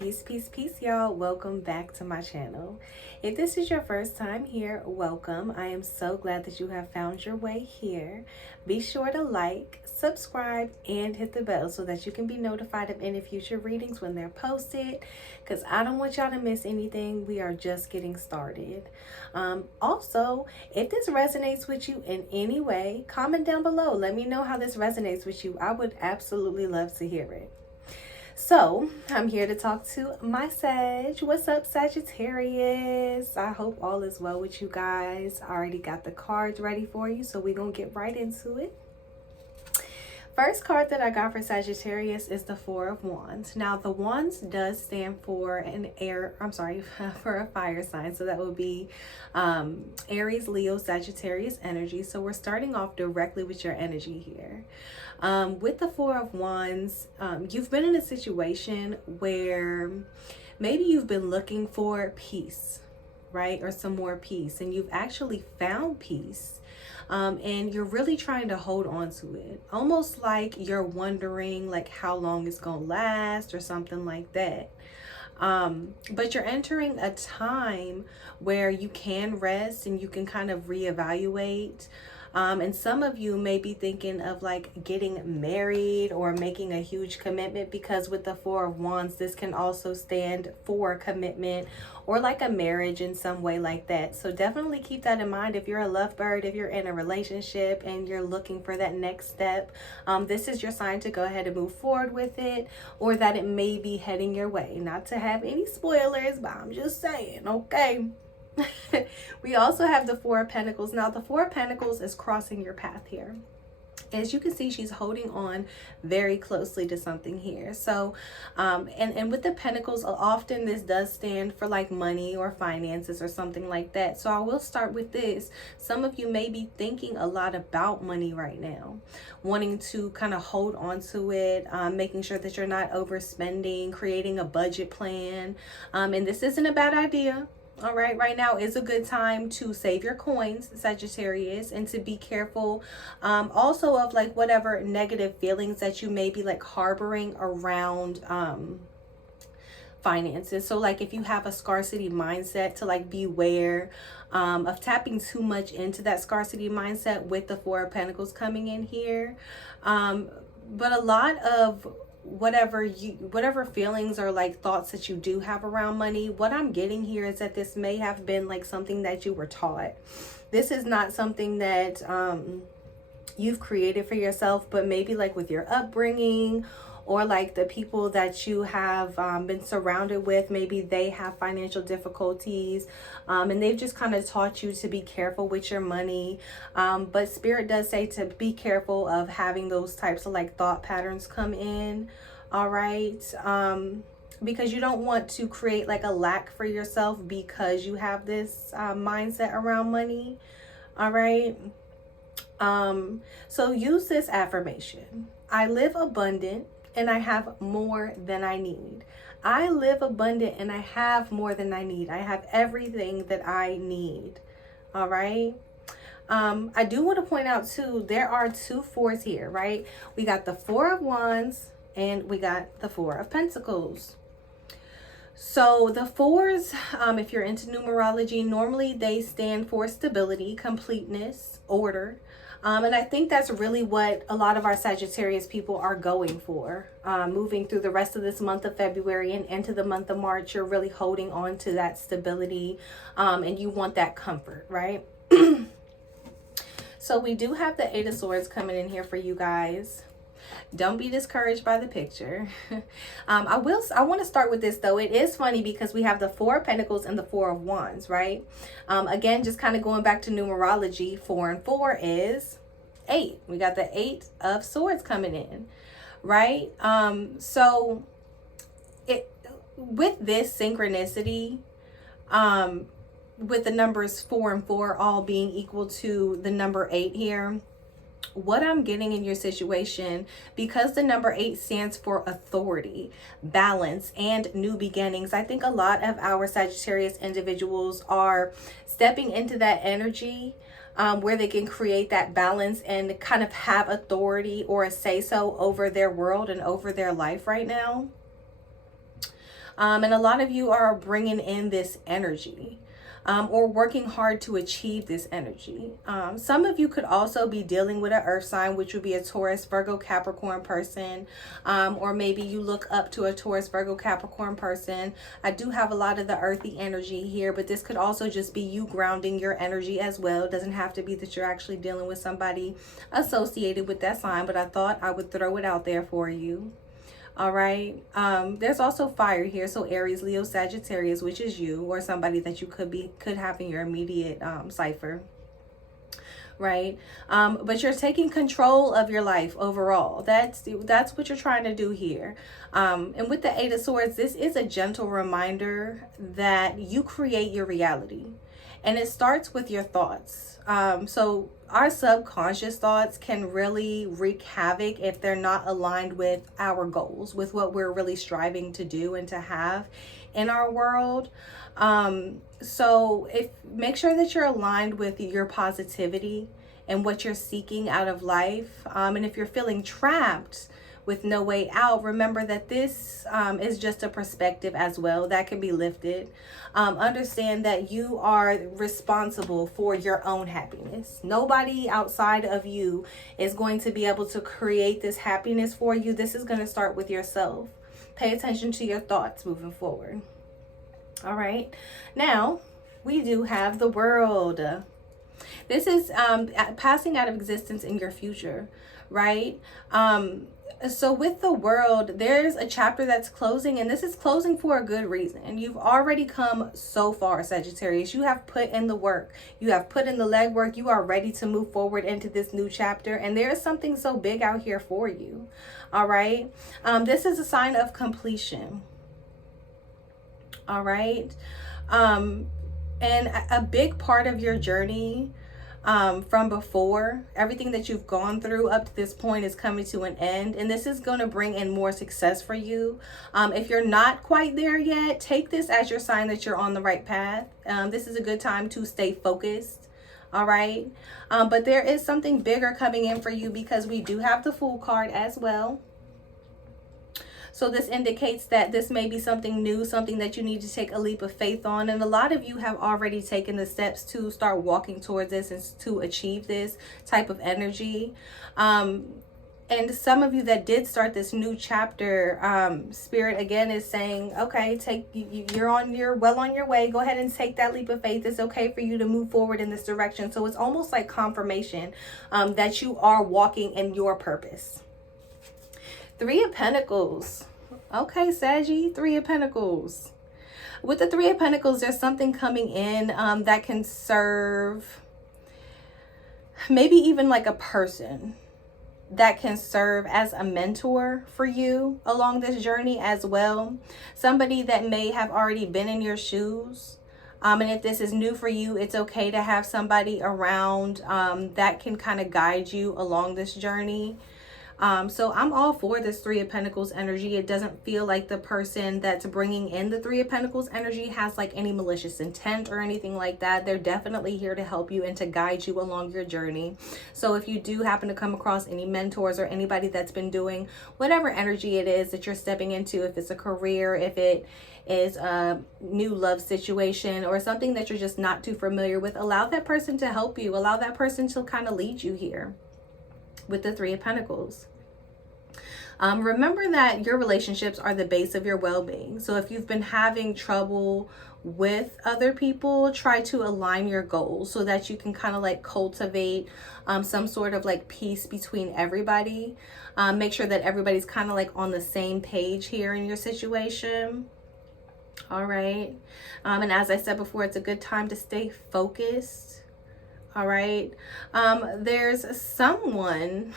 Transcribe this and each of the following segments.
Peace, peace, peace, y'all. Welcome back to my channel. If this is your first time here, welcome. I am so glad that you have found your way here. Be sure to like, subscribe, and hit the bell so that you can be notified of any future readings when they're posted, because I don't want y'all to miss anything. We are just getting started. Also, if this resonates with you in any way, comment down below. Let me know how this resonates with you. I would absolutely love to hear it. So, I'm here to talk to my Sag. What's up, Sagittarius? I hope all is well with you guys. I already got the cards ready for you, so we're going to get right into it. First card that I got for Sagittarius is the Four of Wands. Now, the Wands does stand for for a fire sign. So that would be Aries, Leo, Sagittarius energy. So we're starting off directly with your energy here. With the Four of Wands, you've been in a situation where maybe you've been looking for peace, right? Or some more peace, and you've actually found peace. And you're really trying to hold on to it, almost like you're wondering like how long it's gonna last or something like that. But you're entering a time where you can rest and you can kind of reevaluate. And some of you may be thinking of like getting married or making a huge commitment, because with the Four of Wands, this can also stand for commitment or like a marriage in some way like that. So definitely keep that in mind. If you're a lovebird, if you're in a relationship and you're looking for that next step, this is your sign to go ahead and move forward with it, or that it may be heading your way. Not to have any spoilers, but I'm just saying, okay? We also have the Four of Pentacles. Now, the Four of Pentacles is crossing your path here. As you can see, she's holding on very closely to something here. So, and with the Pentacles, often this does stand for like money or finances or something like that. So I will start with this. Some of you may be thinking a lot about money right now, wanting to kind of hold on to it, making sure that you're not overspending, creating a budget plan. And this isn't a bad idea. All right now is a good time to save your coins, Sagittarius, and to be careful also of like whatever negative feelings that you may be like harboring around finances. So like if you have a scarcity mindset, to like beware of tapping too much into that scarcity mindset with the Four of Pentacles coming in here. But a lot of whatever feelings or like thoughts that you do have around money, what I'm getting here is that this may have been like something that you were taught. This is not something that you've created for yourself, but maybe like with your upbringing, or like the people that you have been surrounded with, maybe they have financial difficulties, and they've just kind of taught you to be careful with your money. But Spirit does say to be careful of having those types of like thought patterns come in, all right? Because you don't want to create like a lack for yourself because you have this mindset around money, all right? So use this affirmation. I live abundant and I have more than I need. I live abundant and I have more than I need. I have everything that I need. All right. I do want to point out too, there are two fours here, right? We got the Four of Wands and we got the Four of Pentacles. So the fours, if you're into numerology, normally they stand for stability, completeness, order. And I think that's really what a lot of our Sagittarius people are going for. Moving through the rest of this month of February and into the month of March, you're really holding on to that stability, and you want that comfort, right? So we do have the Eight of Swords coming in here for you guys. Don't be discouraged by the picture. I want to start with this though. It is funny because we have the Four of Pentacles and the Four of Wands, right? Again, just kind of going back to numerology, 4 and 4 is 8. We got the Eight of Swords coming in, right? So with this synchronicity, with the numbers 4 and 4 all being equal to the number 8 here, what I'm getting in your situation, because the number 8 stands for authority, balance, and new beginnings, I think a lot of our Sagittarius individuals are stepping into that energy where they can create that balance and kind of have authority or a say-so over their world and over their life right now. And a lot of you are bringing in this energy. Or working hard to achieve this energy. Some of you could also be dealing with an earth sign, which would be a Taurus, Virgo, Capricorn person. Or maybe you look up to a Taurus, Virgo, Capricorn person. I do have a lot of the earthy energy here, but this could also just be you grounding your energy as well. It doesn't have to be that you're actually dealing with somebody associated with that sign, but I thought I would throw it out there for you. All right. There's also fire here. So Aries, Leo, Sagittarius, which is you or somebody that you could have in your immediate cipher. Right. But you're taking control of your life overall. That's what you're trying to do here. And with the Eight of Swords, this is a gentle reminder that you create your reality. And it starts with your thoughts. So our subconscious thoughts can really wreak havoc if they're not aligned with our goals, with what we're really striving to do and to have in our world. So make sure that you're aligned with your positivity and what you're seeking out of life. And if you're feeling trapped with no way out, remember that this is just a perspective as well that can be lifted. Understand that you are responsible for your own happiness. Nobody outside of you is going to be able to create this happiness for you. This is going to start with yourself. Pay attention to your thoughts moving forward. All right. Now, we do have the World. This is passing out of existence in your future, right? So with the World, there's a chapter that's closing, and this is closing for a good reason. You've already come so far, Sagittarius. You have put in the work. You have put in the legwork. You are ready to move forward into this new chapter, and there is something so big out here for you. All right. This is a sign of completion. All right. And a big part of your journey from before, everything that you've gone through up to this point is coming to an end, and this is going to bring in more success for you. If you're not quite there yet, take this as your sign that you're on the right path. This is a good time to stay focused. All right. But there is something bigger coming in for you because we do have the Fool card as well. So this indicates that this may be something new, something that you need to take a leap of faith on. And a lot of you have already taken the steps to start walking towards this and to achieve this type of energy. And some of you that did start this new chapter, Spirit again is saying, okay, you're well on your way. Go ahead and take that leap of faith. It's okay for you to move forward in this direction. So it's almost like confirmation that you are walking in your purpose. Three of Pentacles. Okay, Saggy, Three of Pentacles. With the Three of Pentacles, there's something coming in that can serve, maybe even like a person that can serve as a mentor for you along this journey as well. Somebody that may have already been in your shoes. And if this is new for you, it's okay to have somebody around that can kind of guide you along this journey. So I'm all for this Three of Pentacles energy. It doesn't feel like the person that's bringing in the Three of Pentacles energy has like any malicious intent or anything like that. They're definitely here to help you and to guide you along your journey. So if you do happen to come across any mentors or anybody that's been doing whatever energy it is that you're stepping into, if it's a career, if it is a new love situation or something that you're just not too familiar with, allow that person to help you. Allow that person to kind of lead you here with the Three of Pentacles. Remember that your relationships are the base of your well-being. So if you've been having trouble with other people, try to align your goals so that you can kind of like cultivate some sort of like peace between everybody. Make sure that everybody's kind of like on the same page here in your situation. All right. And as I said before, it's a good time to stay focused. All right. There's someone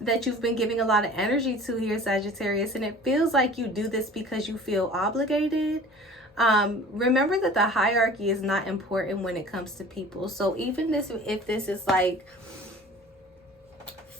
that you've been giving a lot of energy to here, Sagittarius, and it feels like you do this because you feel obligated. Remember that the hierarchy is not important when it comes to people. So even if this is like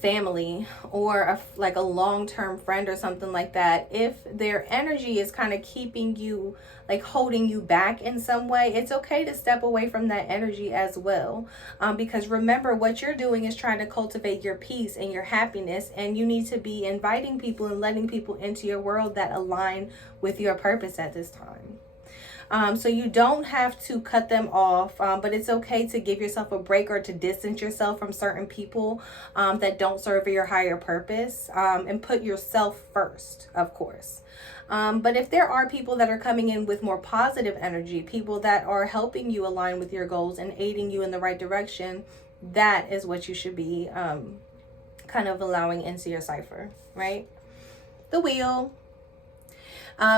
family or like a long-term friend or something like that, if their energy is kind of keeping you, like holding you back in some way, it's okay to step away from that energy as well. Because remember, what you're doing is trying to cultivate your peace and your happiness, and you need to be inviting people and letting people into your world that align with your purpose at this time. So you don't have to cut them off, but it's okay to give yourself a break or to distance yourself from certain people that don't serve your higher purpose, and put yourself first, of course. But if there are people that are coming in with more positive energy, people that are helping you align with your goals and aiding you in the right direction, that is what you should be kind of allowing into your cipher, right? The wheel.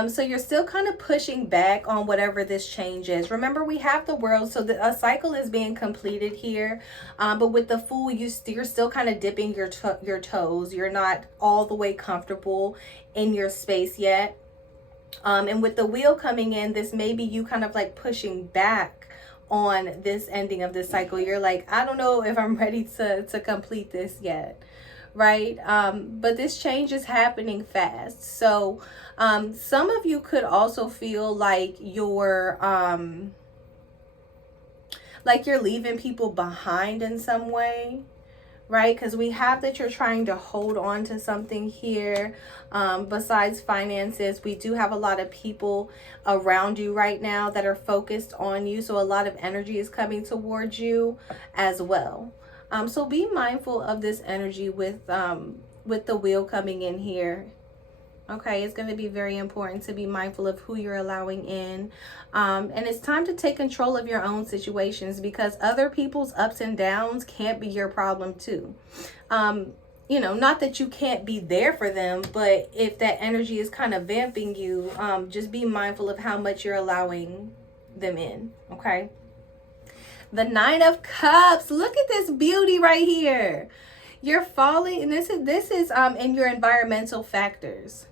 So you're still kind of pushing back on whatever this change is. Remember, we have the world, so a cycle is being completed here. But with the Fool, you're still kind of dipping your toes. You're not all the way comfortable in your space yet. And with the Wheel coming in, this may be you kind of like pushing back on this ending of this cycle. You're like, I don't know if I'm ready to complete this yet. Right? But this change is happening fast. So some of you could also feel like you're leaving people behind in some way, right? Because we have that you're trying to hold on to something here. Besides finances, we do have a lot of people around you right now that are focused on you. So a lot of energy is coming towards you as well. So be mindful of this energy with the Wheel coming in here. Okay, it's going to be very important to be mindful of who you're allowing in. And it's time to take control of your own situations, because other people's ups and downs can't be your problem too. You know, not that you can't be there for them, but if that energy is kind of vamping you, just be mindful of how much you're allowing them in. Okay. The Nine of Cups. Look at this beauty right here. You're falling, and this is in your environmental factors.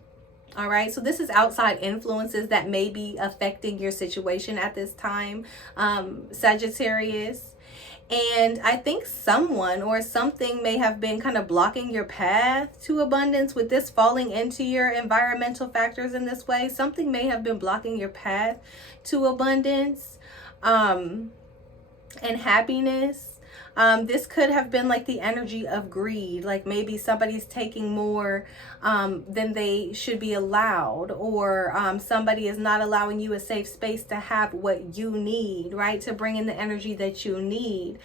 All right, so this is outside influences that may be affecting your situation at this time, Sagittarius. And I think someone or something may have been kind of blocking your path to abundance with this falling into your environmental factors in this way. Something may have been blocking your path to abundance and happiness. This could have been like the energy of greed, like maybe somebody's taking more than they should be allowed, or somebody is not allowing you a safe space to have what you need, right, to bring in the energy that you need,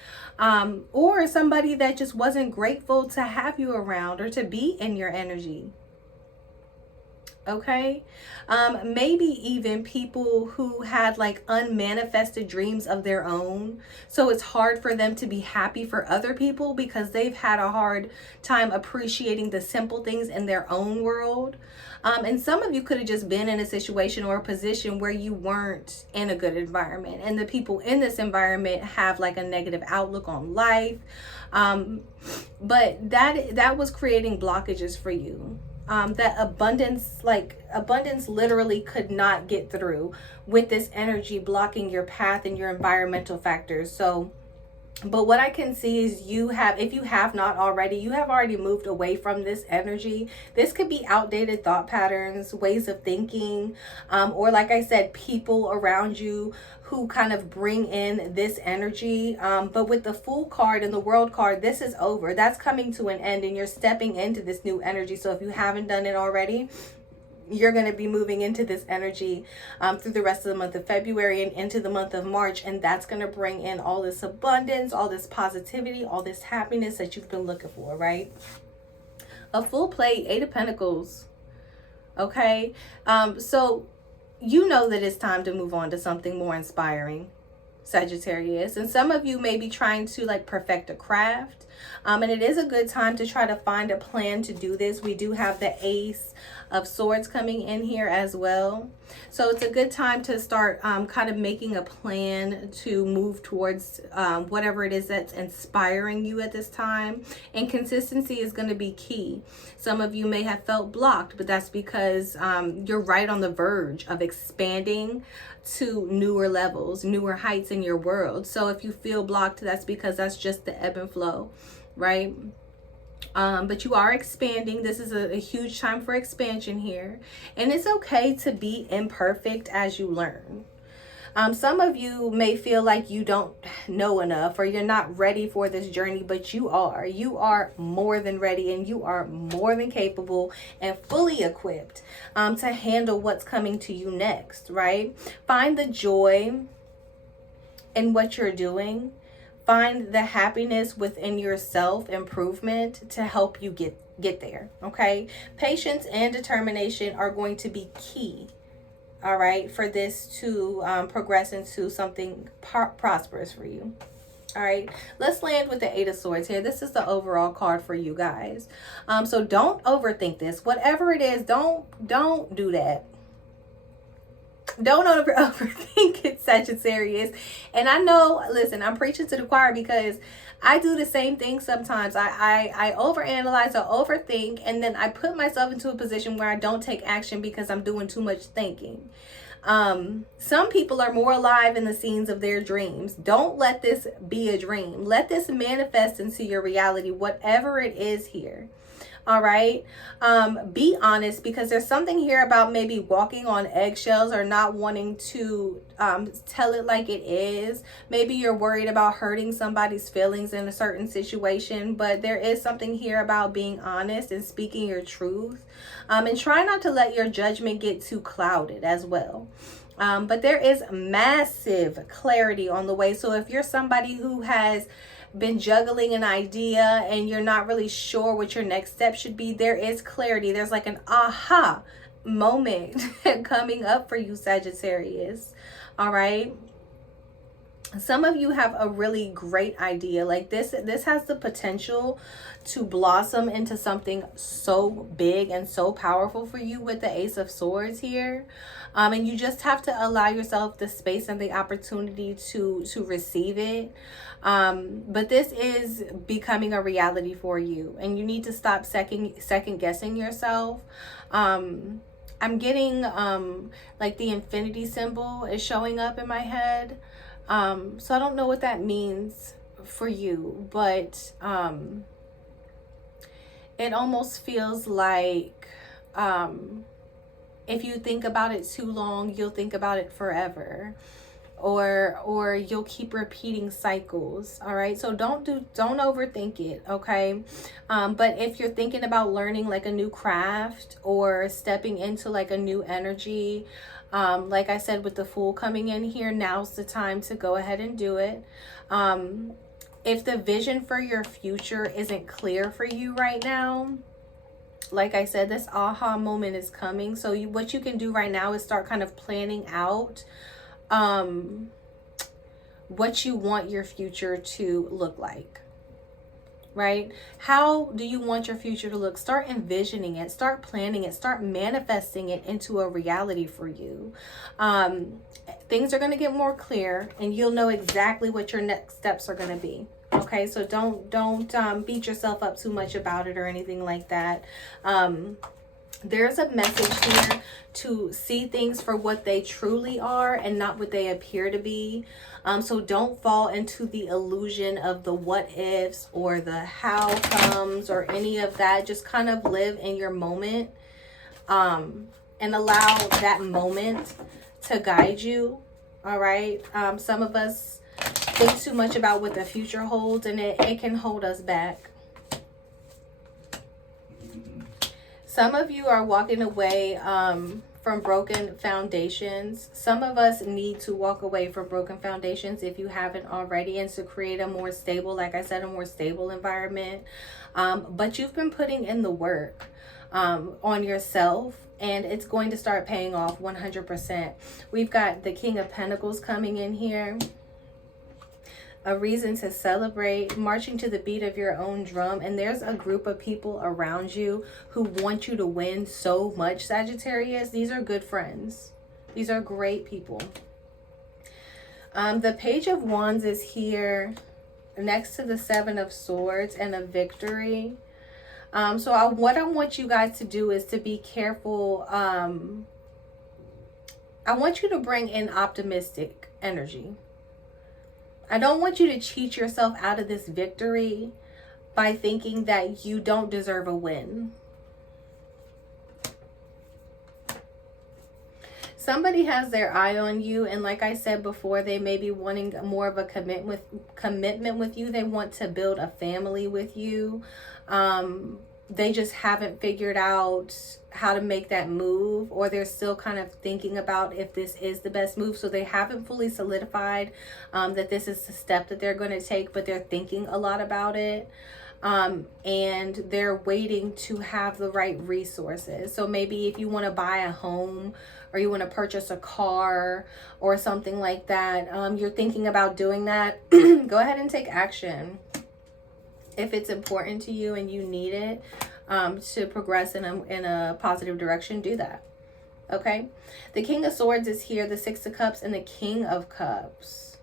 or somebody that just wasn't grateful to have you around or to be in your energy. Okay, maybe even people who had like unmanifested dreams of their own, so it's hard for them to be happy for other people because they've had a hard time appreciating the simple things in their own world. And some of you could have just been in a situation or a position where you weren't in a good environment, and the people in this environment have like a negative outlook on life, but that was creating blockages for you. That abundance literally could not get through with this energy blocking your path and your environmental factors. So, but what I can see is if you have not already, you have already moved away from this energy. This could be outdated thought patterns, ways of thinking, or like I said, people around you who kind of bring in this energy. But with the Fool card and the World card, this is over. That's coming to an end, and you're stepping into this new energy. So if you haven't done it already, you're going to be moving into this energy through the rest of the month of February and into the month of March. And that's going to bring in all this abundance, all this positivity, all this happiness that you've been looking for, right? A full plate, 8 of Pentacles. Okay. So you know that it's time to move on to something more inspiring, Sagittarius. And some of you may be trying to like perfect a craft. And it is a good time to try to find a plan to do this. We do have the Ace of Swords coming in here as well. So it's a good time to start kind of making a plan to move towards whatever it is that's inspiring you at this time. And consistency is going to be key. Some of you may have felt blocked, but that's because you're right on the verge of expanding to newer levels, newer heights in your world. So if you feel blocked, that's because that's just the ebb and flow, right? But you are expanding. This is a huge time for expansion here. And it's okay to be imperfect as you learn. Some of you may feel like you don't know enough or you're not ready for this journey, but you are. You are more than ready, and you are more than capable and fully equipped to handle what's coming to you next, right? Find the joy in what you're doing. Find the happiness within your self-improvement to help you get there, okay? Patience and determination are going to be key, all right, for this to progress into something prosperous for you. All right, let's land with the Eight of Swords here. This is the overall card for you guys. So don't overthink this. Whatever it is, don't do that. Don't overthink it, Sagittarius. And I know, listen, I'm preaching to the choir because I do the same thing sometimes. I overanalyze or overthink, and then I put myself into a position where I don't take action because I'm doing too much thinking. Some people are more alive in the scenes of their dreams. Don't let this be a dream. Let this manifest into your reality, whatever it is here. All right. Be honest, because there's something here about maybe walking on eggshells or not wanting to tell it like it is. Maybe you're worried about hurting somebody's feelings in a certain situation, but there is something here about being honest and speaking your truth. And try not to let your judgment get too clouded as well. But there is massive clarity on the way. So if you're somebody who has been juggling an idea and you're not really sure what your next step should be, there is clarity. There's like an aha moment coming up for you, Sagittarius. All right. Some of you have a really great idea. Like this has the potential to blossom into something so big and so powerful for you with the Ace of Swords here. And you just have to allow yourself the space and the opportunity to receive it. But this is becoming a reality for you, and you need to stop second guessing yourself. I'm getting like the infinity symbol is showing up in my head. So I don't know what that means for you, but it almost feels like if you think about it too long, you'll think about it forever. Or you'll keep repeating cycles. All right, so don't overthink it, okay? But if you're thinking about learning like a new craft or stepping into like a new energy, like I said, with the Fool coming in here, now's the time to go ahead and do it. If the vision for your future isn't clear for you right now, like I said, this aha moment is coming. So what you can do right now is start kind of planning out what you want your future to look like, right? How do you want your future to look? Start envisioning it, start planning it, start manifesting it into a reality for you. Things are going to get more clear, and you'll know exactly what your next steps are going to be. Okay, so don't beat yourself up too much about it or anything like that. There's a message here to see things for what they truly are and not what they appear to be. So don't fall into the illusion of the what ifs or the how comes or any of that. Just kind of live in your moment and allow that moment to guide you. All right. Some of us think too much about what the future holds, and it can hold us back. Some of you are walking away from broken foundations. Some of us need to walk away from broken foundations if you haven't already, and to create a more stable, like I said, a more stable environment. But you've been putting in the work on yourself, and it's going to start paying off 100%. We've got the King of Pentacles coming in here. A reason to celebrate, marching to the beat of your own drum. And there's a group of people around you who want you to win so much, Sagittarius. These are good friends. These are great people. The Page of Wands is here next to the Seven of Swords and a victory. What I want you guys to do is to be careful. I want you to bring in optimistic energy. I don't want you to cheat yourself out of this victory by thinking that you don't deserve a win. Somebody has their eye on you, and like I said before, they may be wanting more of a commitment with you. They want to build a family with you. They just haven't figured out how to make that move, or they're still kind of thinking about if this is the best move. So they haven't fully solidified that this is the step that they're going to take, but they're thinking a lot about it. And they're waiting to have the right resources. So maybe if you want to buy a home, or you want to purchase a car or something like that, you're thinking about doing that, go ahead and take action. If it's important to you and you need it to progress in a positive direction, do that. Okay? The King of Swords is here, the Six of Cups, and the King of Cups.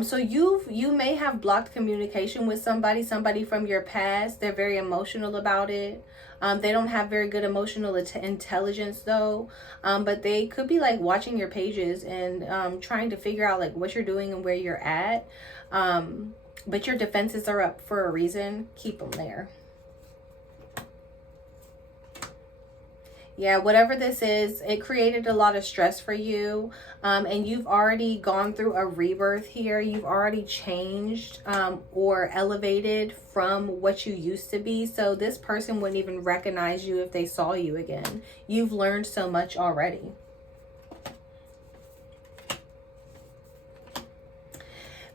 So you may have blocked communication with somebody from your past. They're very emotional about it. They don't have very good emotional intelligence though. But they could be like watching your pages and trying to figure out like what you're doing and where you're at. But your defenses are up for a reason. Keep them there. Yeah, whatever this is, it created a lot of stress for you. And you've already gone through a rebirth here. You've already changed or elevated from what you used to be. So this person wouldn't even recognize you if they saw you again. You've learned so much already.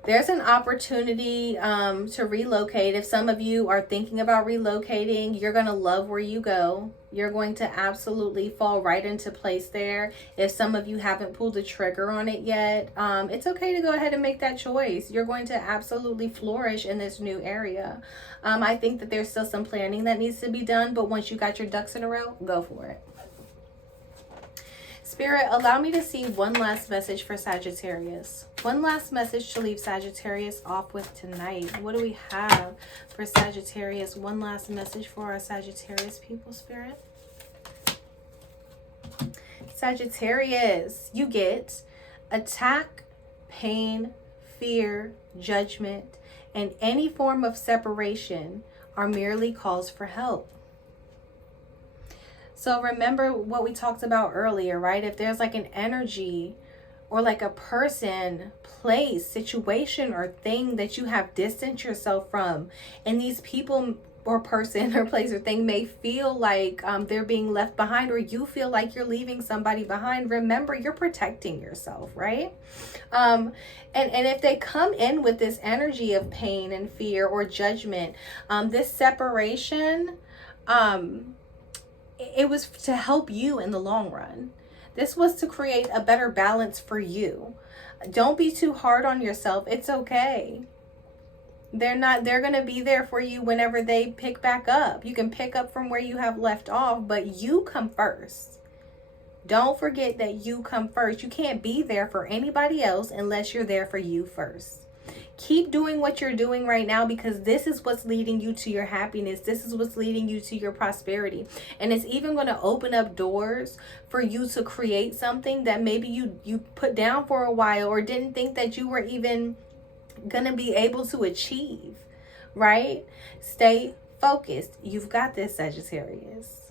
There's an opportunity to relocate. If some of you are thinking about relocating, you're going to love where you go. You're going to absolutely fall right into place there. If some of you haven't pulled the trigger on it yet, it's okay to go ahead and make that choice. You're going to absolutely flourish in this new area. I think that there's still some planning that needs to be done, but once you got your ducks in a row, go for it. Spirit, allow me to see one last message for Sagittarius. One last message to leave Sagittarius off with tonight. What do we have for Sagittarius? One last message for our Sagittarius people, Spirit. Sagittarius, you get attack, pain, fear, judgment, and any form of separation are merely calls for help. So remember what we talked about earlier, right? If there's like an energy or like a person, place, situation, or thing that you have distanced yourself from, and these people or person or place or thing may feel like they're being left behind, or you feel like you're leaving somebody behind, remember you're protecting yourself, right? And if they come in with this energy of pain and fear or judgment, this separation, it was to help you in the long run. This was to create a better balance for you. Don't be too hard on yourself. It's okay. They're going to be there for you whenever they pick back up. You can pick up from where you have left off, but you come first. Don't forget that you come first. You can't be there for anybody else unless you're there for you first. Keep doing what you're doing right now, because this is what's leading you to your happiness. This is what's leading you to your prosperity. And it's even going to open up doors for you to create something that maybe you put down for a while or didn't think that you were even going to be able to achieve, right? Stay focused. You've got this, Sagittarius.